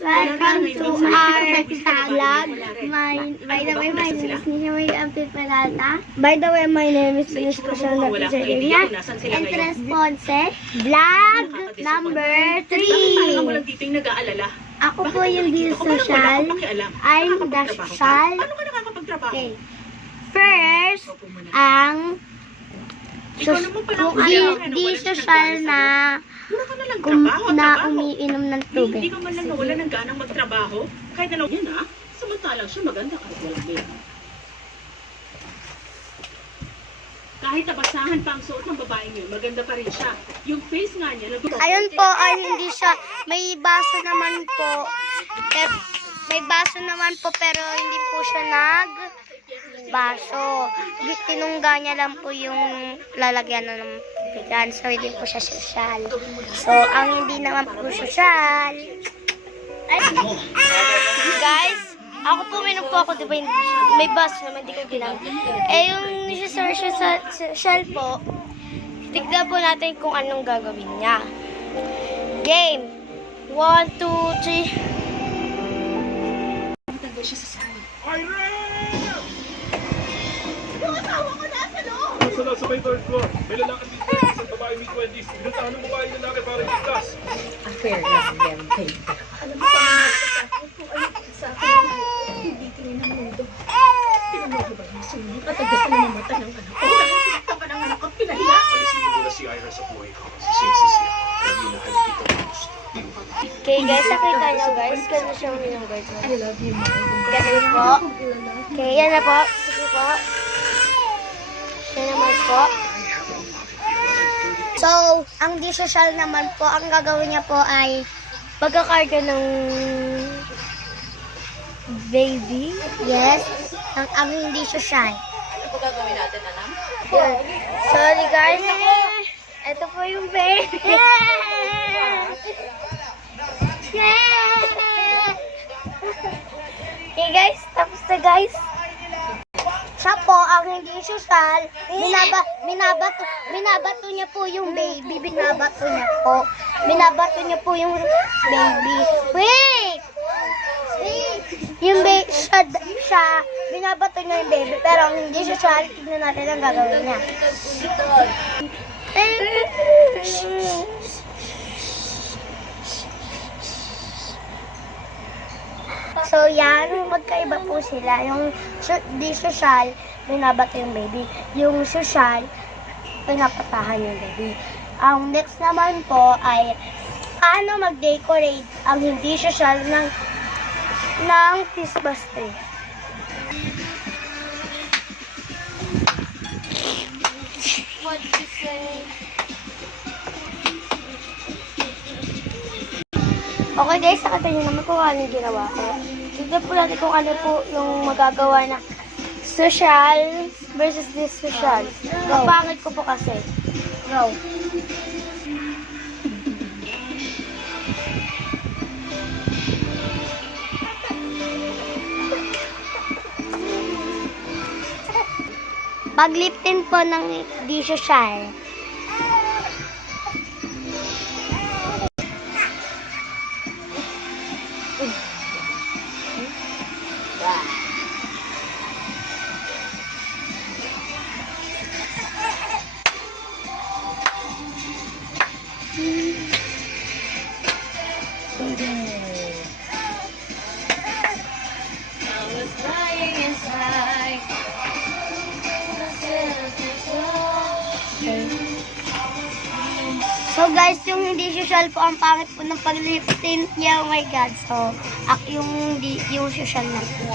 Welcome to our vlog. By the way, my name is Nina Ampit Peralta. By the way, my name is Miss Kusal Napisalia. Entrance Ponce. Vlog number 3. Ako po yung di social. I'm the social. Okay. First, ang di social na umiinom ng tubig. Hindi ka man lang nawala ng ganang magtrabaho. Kahit na yan ha, samantalang siya maganda kahit walang din. Kahit nabasahan pa ang suot ng babaeng yun, maganda pa rin siya. Yung face nga niya, ayun po, ay hindi siya, may baso naman po. May baso naman po, pero hindi po siya baso. Tinungga niya lang po yung lalagyan ng bigan. So, hindi po siya sosyal. So, ang hindi naman po sosyal. Guys, ako po, minum po ako, diba, may baso naman, hindi ko ginamit. Eh, yung sosyal po, tignan po natin kung anong gagawin niya. Game! 1, 2, 3. Matanggal siya sa sari. Sa may third floor, may lalaki dito sa babae mid-20s. Pinuntahan ng babae lalaki para i-class. Affair lang yan, kayo. Alam mo pa kung ayun sa akin, hindi tingin ng mundo. Tinanong ko ba yung sulit at agad na namata ng anak ko? Dahil sinakta ng anak ko, pinahiya. Alisin mo na si Ira sa buhay ko. Si Siya. Hindi na kahit kita ng gusto. Okay guys, nakita nyo guys, gano'n siya uminom guys. I love you, Mom. Ganun po. Okay, yan na po. Sige po. Siya naman po. So, ang di-social naman po, ang gagawin niya po ay magkakarga ng baby. Yes. Ang hindi social. Ano po gagawin natin, alam? Yeah. Sorry guys. Ito po yung baby. Okay guys, tapos na guys. Siya po, ang hindi social, binabato niya po yung baby, binabato niya po yung baby. Wait! Yung baby, siya, binabato niya yung baby, pero ang hindi social, tignan natin ang gagawin niya. So, yan, magkaiba po sila. Yung di social, binabato yung baby. Yung social, pinapatahan yung baby. Ang next naman po ay paano mag-decorate ang hindi social ng Christmas tree. What you say? Okay guys, nakita nyo naman kung ano yung ginawa ko. Tignan po natin kung ano po yung magagawa na social versus this social. Ang pangit ko po kasi. Go. Pagliptin po ng di social. So guys, yung hindi social po, ang pangit po ng paglifting. Yeah, oh my God. So, yung social na po.